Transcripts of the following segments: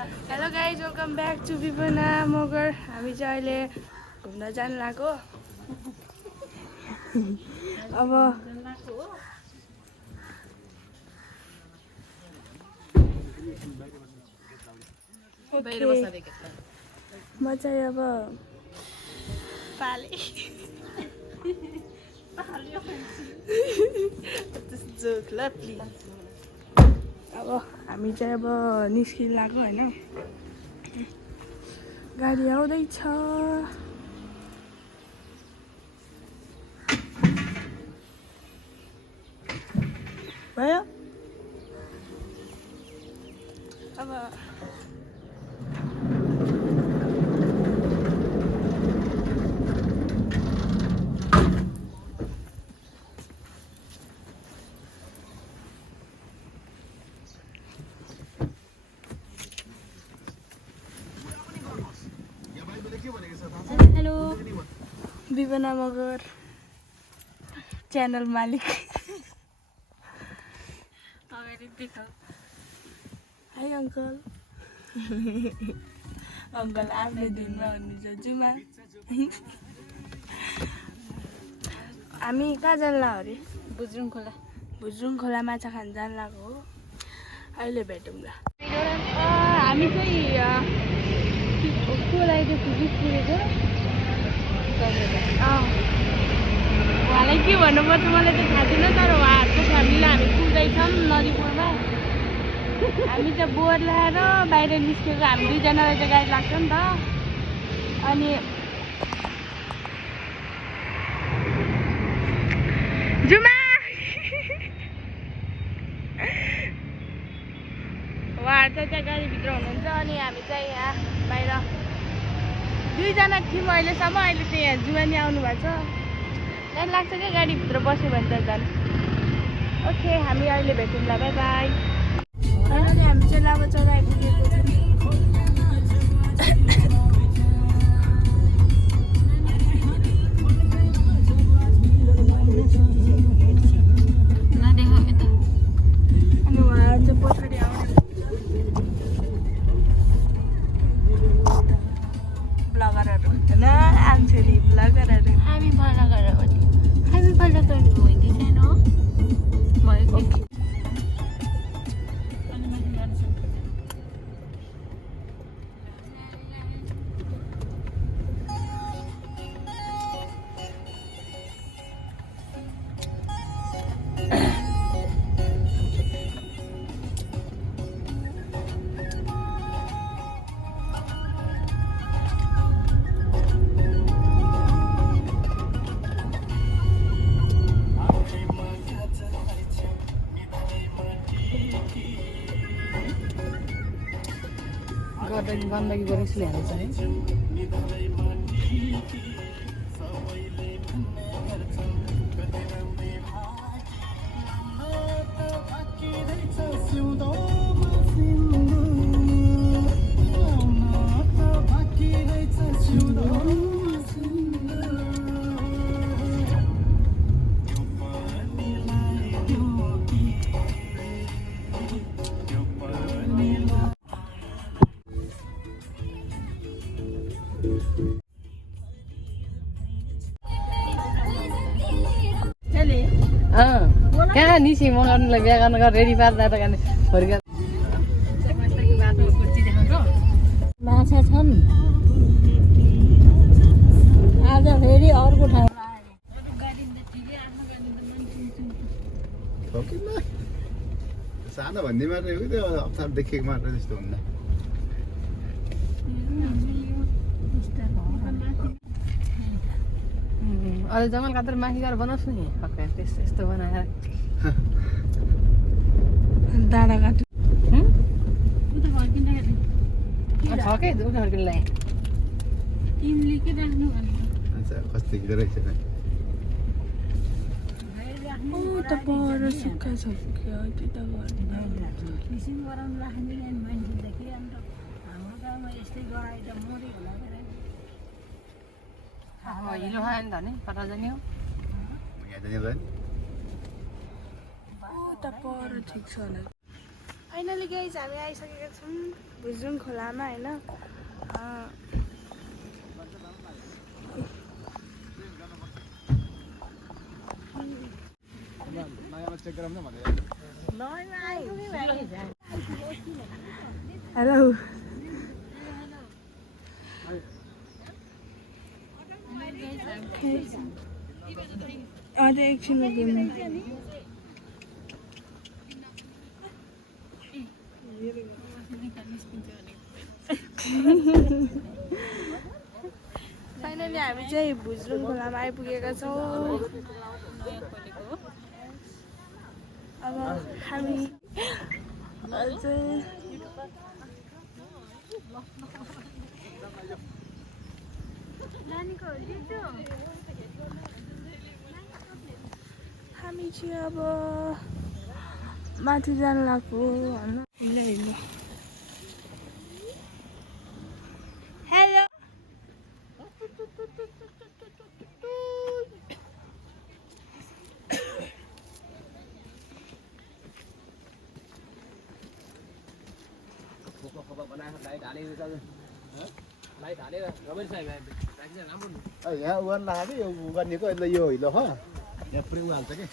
Hello guys welcome back to विपना मगर हामी चाहिँ अहिले घुम्न जानु लाग्यो अब म चाहिँ अब पाले जोक ल प्लिज अब हामी चाहिँ अब निस्किन लाग्यो होइन गाडी आउँदैछ भयो अब हेलो विपना मगर च्यानल मालिक हाई अङ्कल अङ्कल आफ्नै दिनमा हुनुहुन्छ जुमा हामी कहाँ जानु लाग्यो अरे भुज्रुङ खोला माछा खान जानु लाग्यो हो अहिले भेटौँला हामी चाहिँ उहाँलाई के भन्नुपर्छ मलाई त थाहा छैन तर उहाँहरूको फ्यामिलीलाई हामी पुग्दैछौँ नदीपुरमा हामी चाहिँ बोर ल्याएर बाहिर निस्केको हामी दुईजनालाई चाहिँ गाडी लाग्छ नि त अनि जुमा उहाँहरू चाहिँ त्यहाँ गाडीभित्र हुनुहुन्छ अनि हामी चाहिँ यहाँ बाहिर दुईजना थियौँ अहिलेसम्म अहिले चाहिँ यहाँ जुवानी आउनु भएको छ त्यहाँ लाग्छ क्या गाडीभित्र बस्यो भने त झन् ओके हामी अहिले भेटौँला बाई बाई अनि हामी चाहिँ लाभा चौर आइपुगेको अनि उहाँहरू चाहिँ पछाडि आउने ब्लगरहरू होइन आन्छेरी ब्लगरहरू हामी भल्ला होइन भएको गन्दगी गरेर ल्याएर चाहिँ कहाँ निसी म गर्नुलाई बिहा गर्न गएर रेडी पार्दा त फर्का माछा छन् आज फेरि अर्को ठाउँ सानो भन्ने मात्रै हो त्यो अप्ठ्यारो देखेको मात्रै जस्तो हुन्न अहिले जङ्गल काटेर माथि गएर बनाउँछु नि पक्का यस्तो बनाएर डाँडा काट्यो छकै दुःख फर्किनलाई कस्तो रहेछ त पर सुक्खा छ त्यो हिलो खायो नि त नि कता जाने हो त पर ठिक छ होला फाइनली गाइज हामी आइसकेका छौँ भुजुङ खोलामा होइन। हेलो अझै एकछिनमा घुम्नु। फाइनली हामी चाहिँ भुज्रुङ खोलामा आइपुगेका छौँ। अब हामी अझै हामी चाहिँ अब माथि जानु लाग्यो होइन। हेलो हेलो यहाँ उगान लाग्यो कि यो उगानिएको यो हिलो हो यहाँ पुरै उहाल्छ कि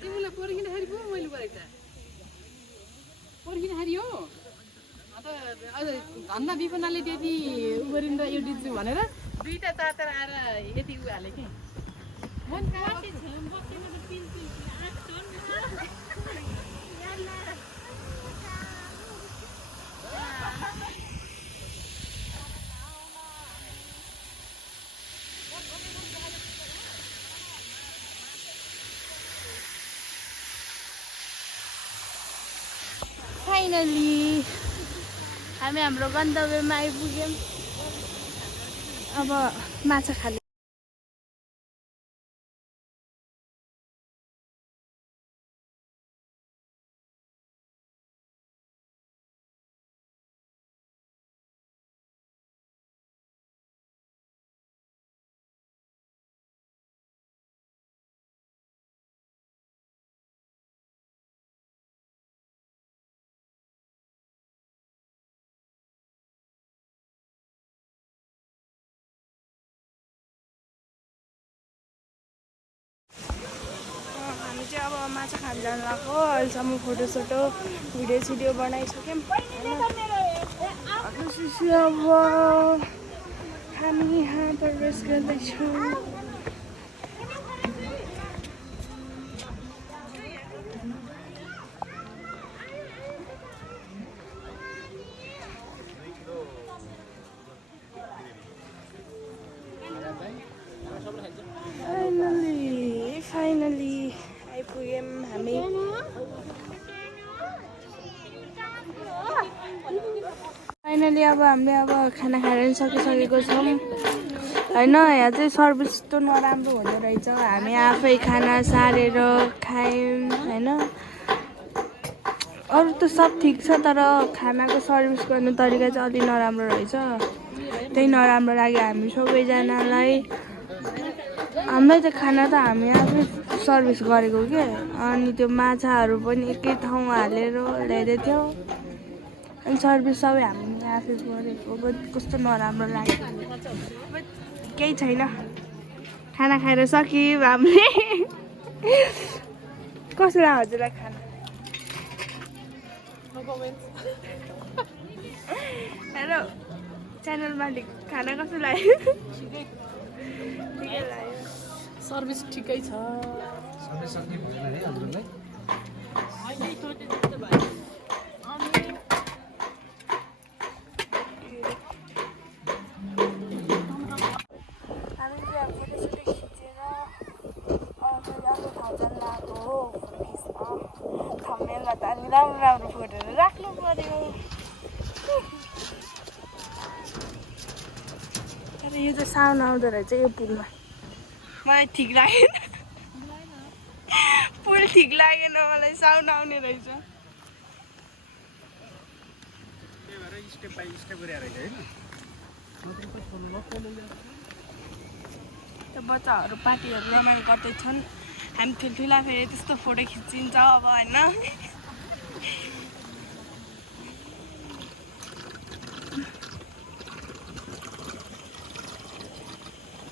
तिमीलाई पर्खिँदाखेरि पो मैले गरेको त पर्खिँदाखेरि हो अझ धन्दा विपनाले त्यति उ गरिन्छ यो दिन्छु भनेर दुईटा चारवटा आएर यति उ हालेँ कि फाइनली हामी हाम्रो गन्तव्यमा आइपुग्यौँ। अब माछा खाने हामी चाहिँ अब माछा खान जानु लाग्यो। अहिलेसम्म फोटोसोटो भिडियो बनाइसक्यौँ। अब हामी यहाँ प्रवेश गर्दैछौँ। फाइनली आइपुग्यौँ हामी। फाइनली अब हामीले अब खाना खाएर सकिसकेको छौँ होइन। यहाँ चाहिँ सर्भिस यस्तो नराम्रो हुँदो रहेछ। हामी आफै खाना सारेर खायौँ होइन। अरू त सब ठिक छ तर खानाको सर्भिस गर्ने तरिका चाहिँ अलि नराम्रो रहेछ। त्यही नराम्रो लाग्यो हामी सबैजनालाई। हामीलाई त खाना त हामी आफै सर्भिस गरेको के अनि त्यो माछाहरू पनि एकै ठाउँ हालेर ल्याइदिएको थियो अनि सर्भिस सबै हामीले आफै गरेको। कस्तो नराम्रो लाग्यो। केही छैन खाना खाएर सक्यौँ हामीले। कस्तो लाग्यो हजुरलाई खाना? हेलो च्यानल मालिक खाना कस्तो लाग्यो? ठिकै लाग्यो। सर्भिस ठिकै छ। सर्भिस सक्ने भएन है हजुरलाई? हामी चाहिँ अब फोटोसोटो खिचेर अर्को ठाउँ जानु लाग्यो हो। थम्बनेलमा त अलि राम्रो फोटोहरू राख्नु पर्यो। तर यो चाहिँ साउन्ड आउँदो रहेछ यो पुलमा। मलाई ठिक लागेन। पुल ठिक लागेन मलाई, साउन्ड आउने रहेछ। स्टेप बाई स्टेप गरेर रहेछ होइन त्यो बच्चाहरू पार्टीहरू रमाइलो गर्दैछन् हामी ठुल्ठुला फेरि त्यस्तो फोटो खिचिन्छ अब होइन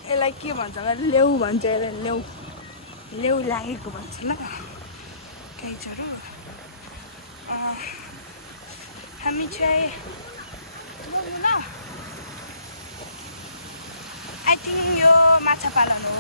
यसलाई के भन्छ लेउ भन्छ यसलाई लेउ लेउ लागेको भन्छ ल कैचहरू हामी चाहिँ आई थिङ्क यो माछा पालन हो